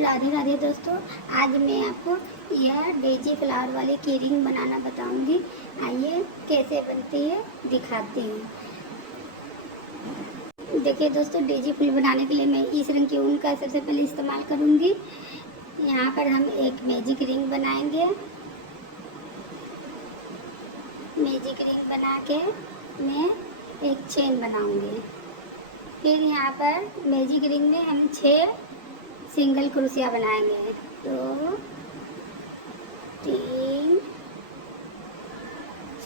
राधे राधे दोस्तों, आज मैं आपको यह डेजी फ्लावर वाली की रिंग बनाना बताऊंगी। आइए कैसे बनती है दिखाती हूँ। देखिए दोस्तों, डेजी फूल बनाने के लिए मैं इस रंग की ऊन का सबसे पहले इस्तेमाल करूंगी। यहाँ पर हम एक मैजिक रिंग बनाएंगे। मैजिक रिंग बना के मैं एक चेन बनाऊंगी। फिर यहाँ पर मैजिक रिंग में हम 6 सिंगल क्रोशिया बनाएंगे। 2 3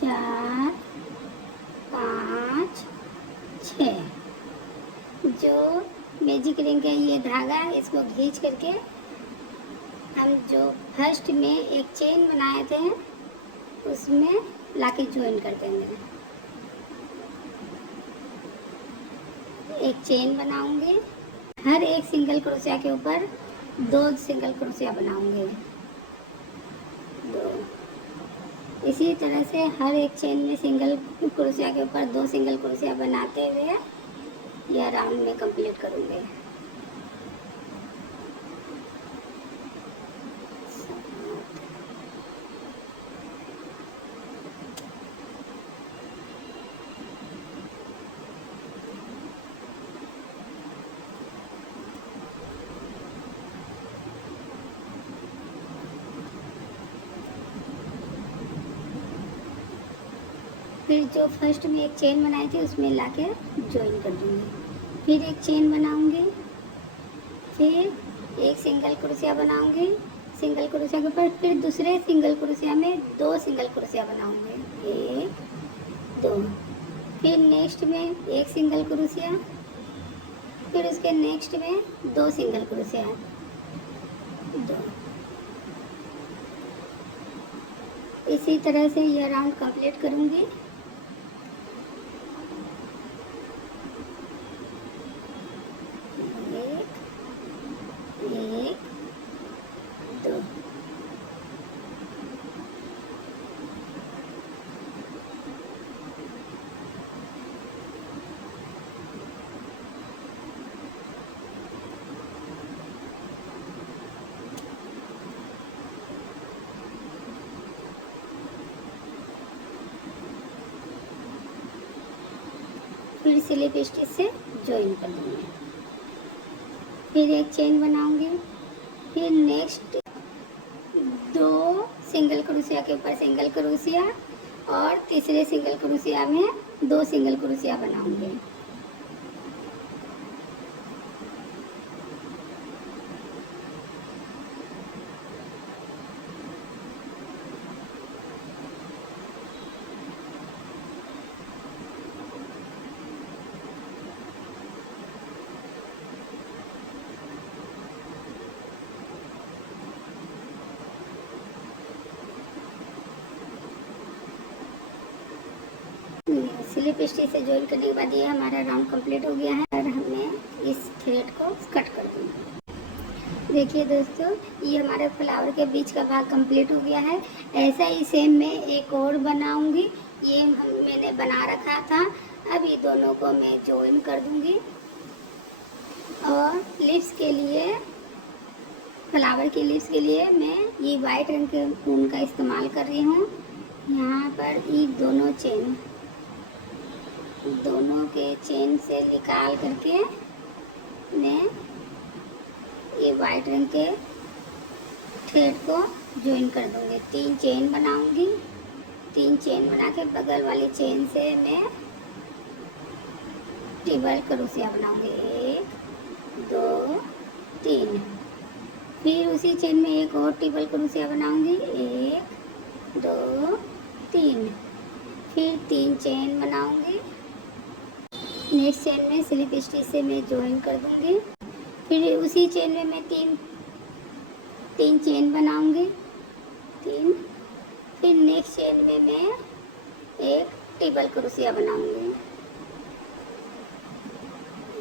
4 5 6। जो मैजिक रिंग का ये धागा है, इसको खींच करके हम जो फर्स्ट में एक चेन बनाए थे उसमें लाके ज्वाइन कर देंगे। एक चेन बनाऊंगी, हर एक सिंगल क्रोशिया के ऊपर 2 सिंगल क्रोशिया बनाऊंगी। 2। इसी तरह से हर एक चेन में सिंगल क्रोशिया के ऊपर 2 सिंगल क्रोशिया बनाते हुए यह राउंड में कंप्लीट करूंगी। फिर जो फर्स्ट में एक चेन बनाई थी उसमें लाके ज्वाइन कर दूंगी। फिर एक चेन बनाऊंगी, फिर एक सिंगल क्रोशिया बनाऊंगी। सिंगल क्रोशिया के ऊपर फिर दूसरे सिंगल क्रोशिया में 2 सिंगल क्रोशिया बनाऊंगी। 1 2। फिर नेक्स्ट में एक सिंगल क्रोशिया, फिर उसके नेक्स्ट में 2 सिंगल क्रोशिया। 2। इसी तरह से यह राउंड कंप्लीट करूंगी। एक 2। फिर स्लिप स्टिच से ज्वाइन कर दूंगी। फिर एक चेन बनाऊंगी, फिर नेक्स्ट 2 सिंगल क्रोशिया के ऊपर सिंगल क्रोशिया और तीसरे सिंगल क्रोशिया में 2 सिंगल क्रोशिया बनाऊंगी। स्लिप स्टिच से ज्वाइन करने के बाद ये हमारा राउंड कंप्लीट हो गया है और हमें इस थ्रेड को कट कर दूँगी। देखिए दोस्तों, ये हमारे फ्लावर के बीच का भाग कंप्लीट हो गया है। ऐसा ही सेम मैं एक और बनाऊंगी। ये मैंने बना रखा था। अब ये दोनों को मैं ज्वाइन कर दूंगी और लिप्स के लिए, फ्लावर की लिप्स के लिए मैं ये वाइट रंग के ऊन का इस्तेमाल कर रही हूँ। यहाँ पर ये दोनों के चेन से निकाल करके मैं ये वाइट रंग के थ्रेड को ज्वाइन कर दूंगी। 3 चेन बनाऊंगी। 3 चेन बना के बगल वाली चेन से मैं ट्रिपल क्रोशिया बनाऊंगी। 1 2 3। फिर उसी चेन में एक और ट्रिपल क्रोशिया बनाऊंगी। 1 2 3। फिर 3 चेन बनाऊंगी। नेक्स्ट चेन में स्लिप स्टिच से मैं ज्वाइन कर दूंगी। फिर उसी चेन में मैं 3 चेन बनाऊंगी। 3। फिर नेक्स्ट चेन में मैं एक ट्रिपल क्रोशिया बनाऊंगी।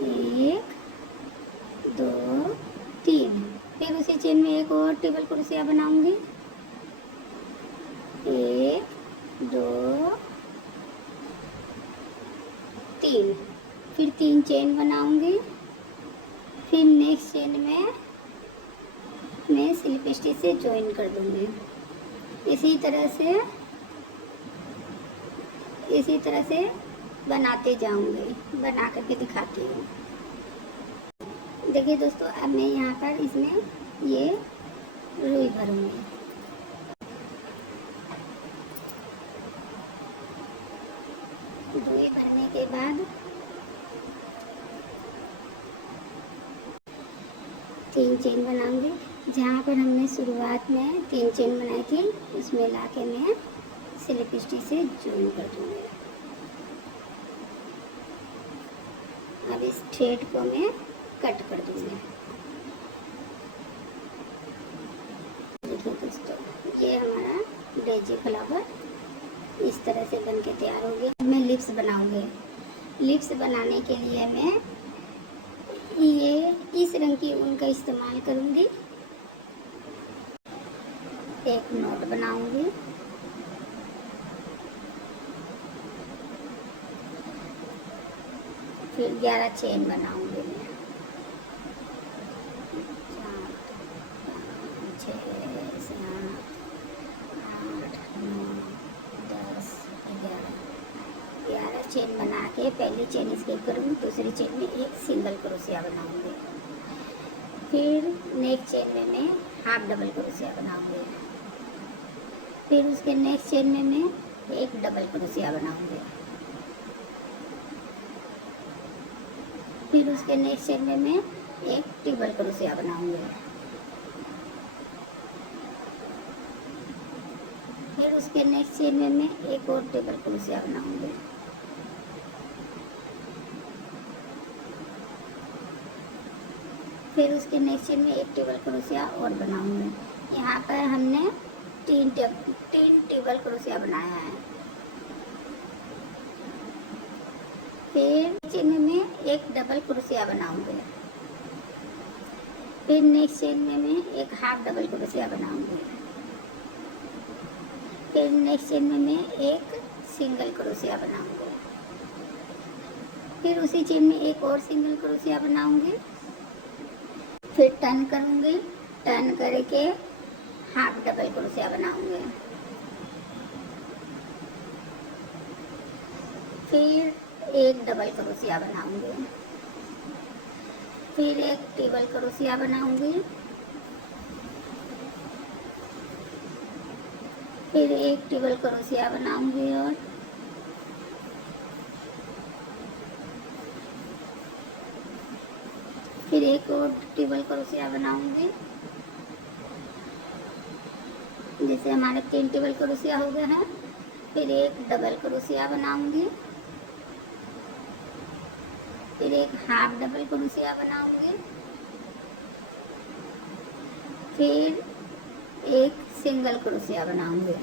1 2 3। फिर उसी चेन में एक और ट्रिपल क्रोशिया बनाऊंगी। 1 2 3। फिर 3 चेन बनाऊंगी। फिर नेक्स्ट चेन में मैं स्लिप स्टिच से ज्वाइन कर दूंगी। इसी तरह से बनाते जाऊंगी, बना करके दिखाती हूँ। देखिए दोस्तों, अब मैं यहाँ पर इसमें ये रुई भरूंगी। रुई भरने के बाद 3 चेन बनाऊंगी। जहाँ पर हमने शुरुआत में 3 चेन बनाई थी, उसमें लाके मैं स्लिप स्टिच से ज्वाइन कर दूंगी। अब इस थ्रेड को मैं कट कर दूंगी। देखिए दोस्तों, ये हमारा डेजी फ्लावर इस तरह से बन के तैयार हो गया। मैं लिप्स बनाऊंगी। लिप्स बनाने के लिए मैं ये इस रंग की ऊन का इस्तेमाल करूंगी। एक नोट बनाऊंगी। फिर 11 चेन बनाऊंगी मैं। 4 5 6 7 8 9 10 11 चेन बना के पहली चेन स्किप करूँगी। दूसरी चेन में एक सिंगल क्रोशिया बनाऊंगी। फिर नेक्स्ट चेन में मैं हाफ डबल क्रोशिया बनाऊंगी। फिर उसके नेक्स्ट चेन में मैं एक डबल क्रोशिया बनाऊंगी। फिर उसके नेक्स्ट चेन में मैं एक ट्रिपल क्रोशिया बनाऊंगी। फिर उसके नेक्स्ट चेन में मैं एक और ट्रिपल क्रोशिया बनाऊंगी। फिर उसके नेक्स्ट चेन में एक ट्रिपल क्रोशिया और बनाऊंगी। यहाँ पर हमने 3 ट्रिपल क्रोशिया बनाया है। फिर चेन में मैं एक डबल क्रोशिया बनाऊंगी। फिर नेक्स्ट चेन में मैं एक हाफ डबल क्रोशिया बनाऊंगी। फिर नेक्स्ट चेन में मैं एक सिंगल क्रोशिया बनाऊंगी। फिर उसी चेन में एक और सिंगल क्रोशिया बनाऊंगी। फिर टर्न करूंगी। टर्न करके हाफ डबल क्रोशिया बनाऊंगी। फिर एक डबल क्रोशिया बनाऊंगी। फिर एक ट्रिपल क्रोशिया बनाऊंगी। फिर एक ट्रिपल क्रोशिया बनाऊंगी और फिर एक और ट्रिपल क्रोशिया बनाऊंगी। जैसे हमारे 3 ट्रिपल क्रोशिया हो गए हैं। फिर एक डबल क्रोशिया बनाऊंगी। फिर एक हाफ डबल क्रोशिया बनाऊंगी। फिर एक सिंगल क्रोशिया बनाऊंगी।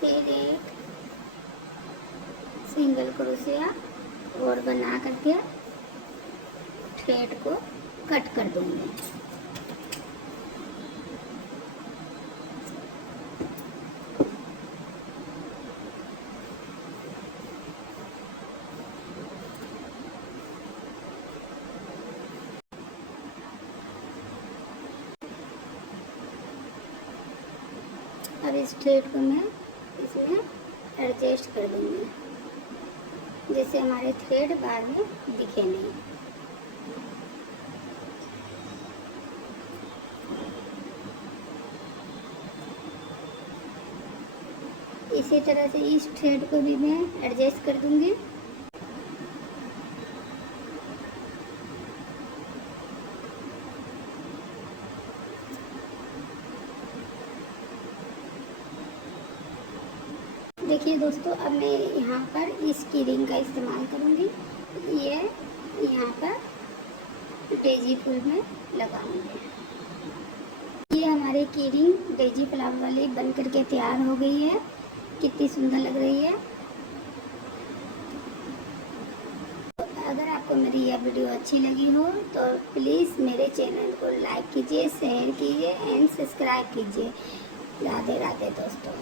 फिर एक सिंगल क्रोशिया और बना करके थ्रेड को कट कर दूंगी। अब इस थ्रेड को मैं इसमें एडजस्ट कर दूंगी, जिससे हमारे थ्रेड बाद में दिखे नहीं। इसी तरह से इस थ्रेड को भी मैं एडजस्ट कर दूंगी। देखिए दोस्तों, अब मैं यहाँ पर इस की रिंग का इस्तेमाल करूँगी। ये यहाँ पर डेजी फूल में लगाऊंगी। ये हमारी की रिंग डेजी फ्लावर वाली बन करके तैयार हो गई है। कितनी सुंदर लग रही है। अगर आपको मेरी यह वीडियो अच्छी लगी हो तो प्लीज़ मेरे चैनल को लाइक कीजिए, शेयर कीजिए एंड सब्सक्राइब कीजिए। राधे राधे दोस्तों।